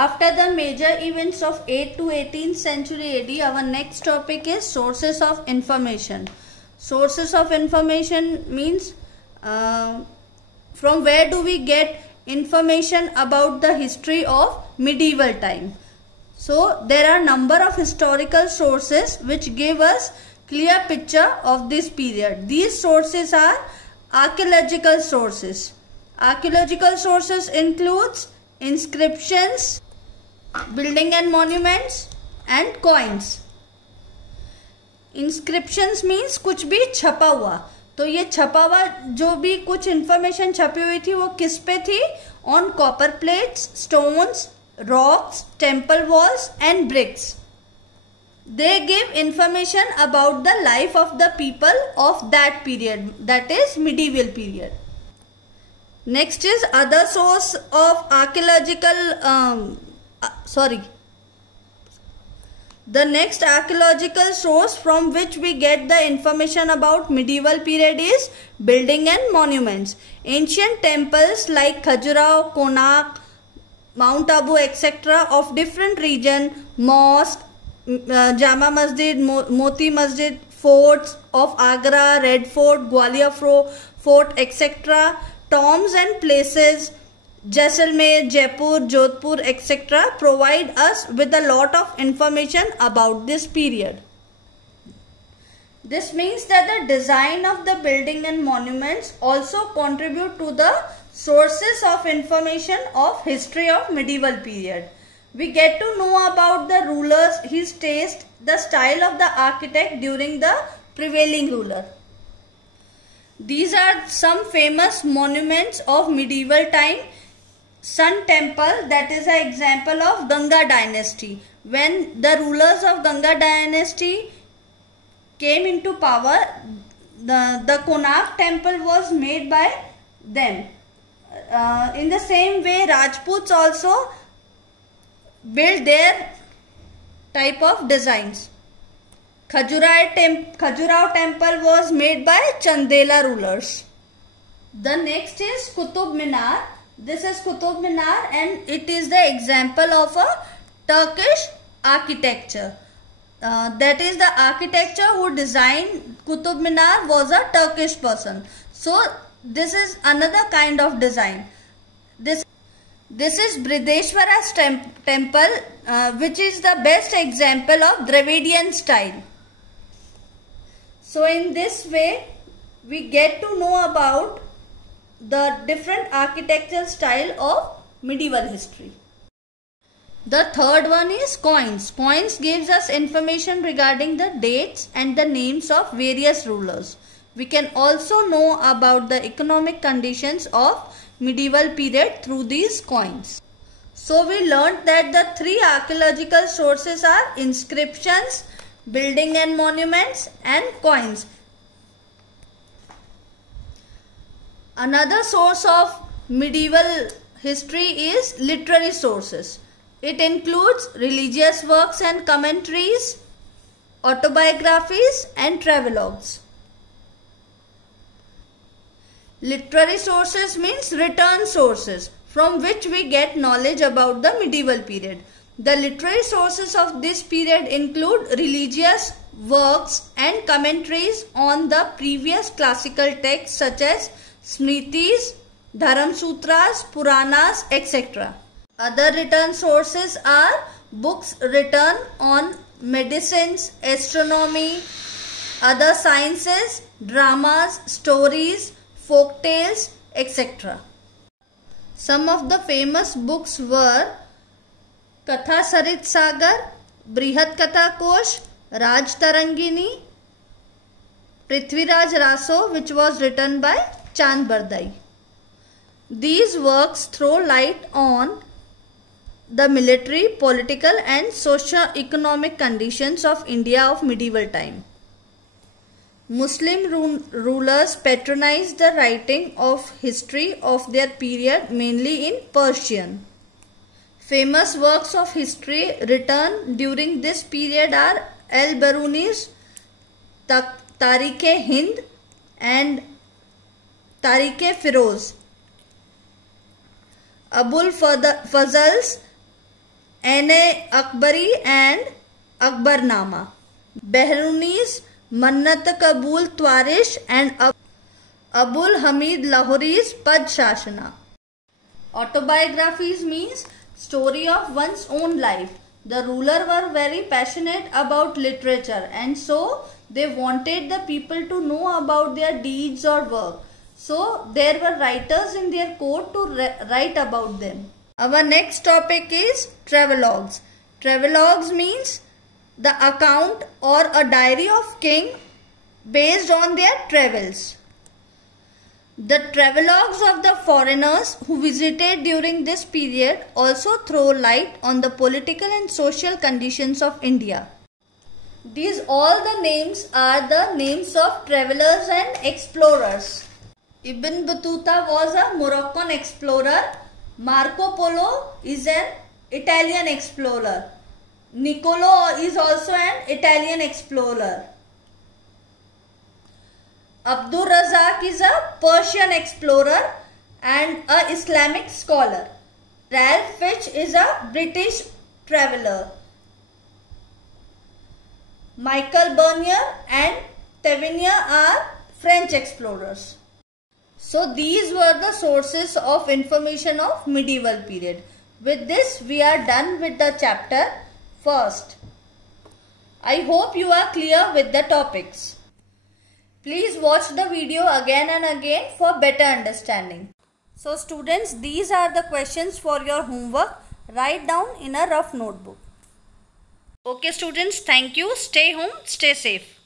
After the major events of 8th to 18th century AD, our next topic is sources of information. Sources of information means from where do we get information about the history of medieval time. So there are number of historical sources which give us clear picture of this period. These sources are archaeological sources. Archaeological sources includes inscriptions, building and monuments and coins. Inscriptions means कुछ भी छपा हुआ. तो ये छपा हुआ जो भी कुछ इंफॉर्मेशन छपी हुई थी वो किस पे थी? On copper plates, stones, rocks, temple walls and bricks. They give information about the life of the people of that period, that is medieval period. Next is other source of archaeological The next archaeological source from which we get the information about medieval period is building and monuments. Ancient temples like Khajuraho, Konark, Mount Abu, etc. of different region, mosque, Jama Masjid, Moti Masjid, forts of Agra, Red Fort, Gwalior Fort, etc. Tombs and places, Jaisalmer, Jaipur, Jodhpur, etc. provide us with a lot of information about this period. This means that the design of the building and monuments also contribute to the sources of information of history of medieval period. We get to know about the rulers, his taste, the style of the architect during the prevailing ruler. These are some famous monuments of medieval time. Sun Temple, that is an example of Ganga dynasty. When the rulers of Ganga dynasty came into power, the Konark temple was made by them. In the same way, Rajputs also built their type of designs. Khajuraho temple was made by Chandela rulers. The next is Qutub Minar. This is Qutub Minar and it is the example of a Turkish architecture. That is the architecture who designed Qutub Minar was a Turkish person. So this is another kind of design. This is Brideshwara's temple which is the best example of Dravidian style. So in this way we get to know about the different architectural style of medieval history. The third one is coins. Coins gives us information regarding the dates and the names of various rulers. We can also know about the economic conditions of medieval period through these coins. So we learned that the three archaeological sources are inscriptions, building and monuments and coins. Another source of medieval history is literary sources. It includes religious works and commentaries, autobiographies and travelogues. Literary sources means written sources from which we get knowledge about the medieval period. The literary sources of this period include religious works and commentaries on the previous classical texts such as Smritis, Dharam Sutras, Puranas, etc. Other written sources are books written on medicines, astronomy, other sciences, dramas, stories, folk tales, etc. Some of the famous books were Katha Sarit Sagar, Brihat Katha Kosh, Raj Tarangini, Prithviraj Raso, which was written by Chand Bardai. These works throw light on the military, political and socio-economic conditions of India of medieval time. Muslim rulers patronized the writing of history of their period mainly in Persian. Famous works of history written during this period are Al-Biruni's Tarikh-e-Hind and Tarikh-e-Firoz, Abul Fazl's N.A. Akbari and Akbarnama. Behruni's Mannat Kabul Twarish and Abul Hamid Lahori's Padshashana. Autobiographies means story of one's own life. The ruler were very passionate about literature, and so they wanted the people to know about their deeds or work. So there were writers in their court to write about them. Our next topic is travelogues. Travelogues means the account or a diary of king based on their travels. The travelogues of the foreigners who visited during this period also throw light on the political and social conditions of India. These all the names are the names of travelers and explorers. Ibn Battuta was a Moroccan explorer. Marco Polo is an Italian explorer. Niccolo is also an Italian explorer. Abdur Razak is a Persian explorer and a Islamic scholar. Ralph Fitch is a British traveler. Michael Bernier and Tavernier are French explorers. So these were the sources of information of medieval period. With this we are done with the chapter first. I hope you are clear with the topics. Please watch the video again and again for better understanding. So students, these are the questions for your homework. Write down in a rough notebook. Okay students, thank you. Stay home, stay safe.